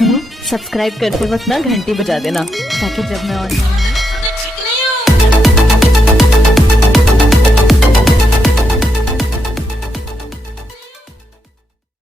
सुनो, सब्सक्राइब करते वक्त ना घंटी बजा देना ताकि जब मैं ऑनलाइन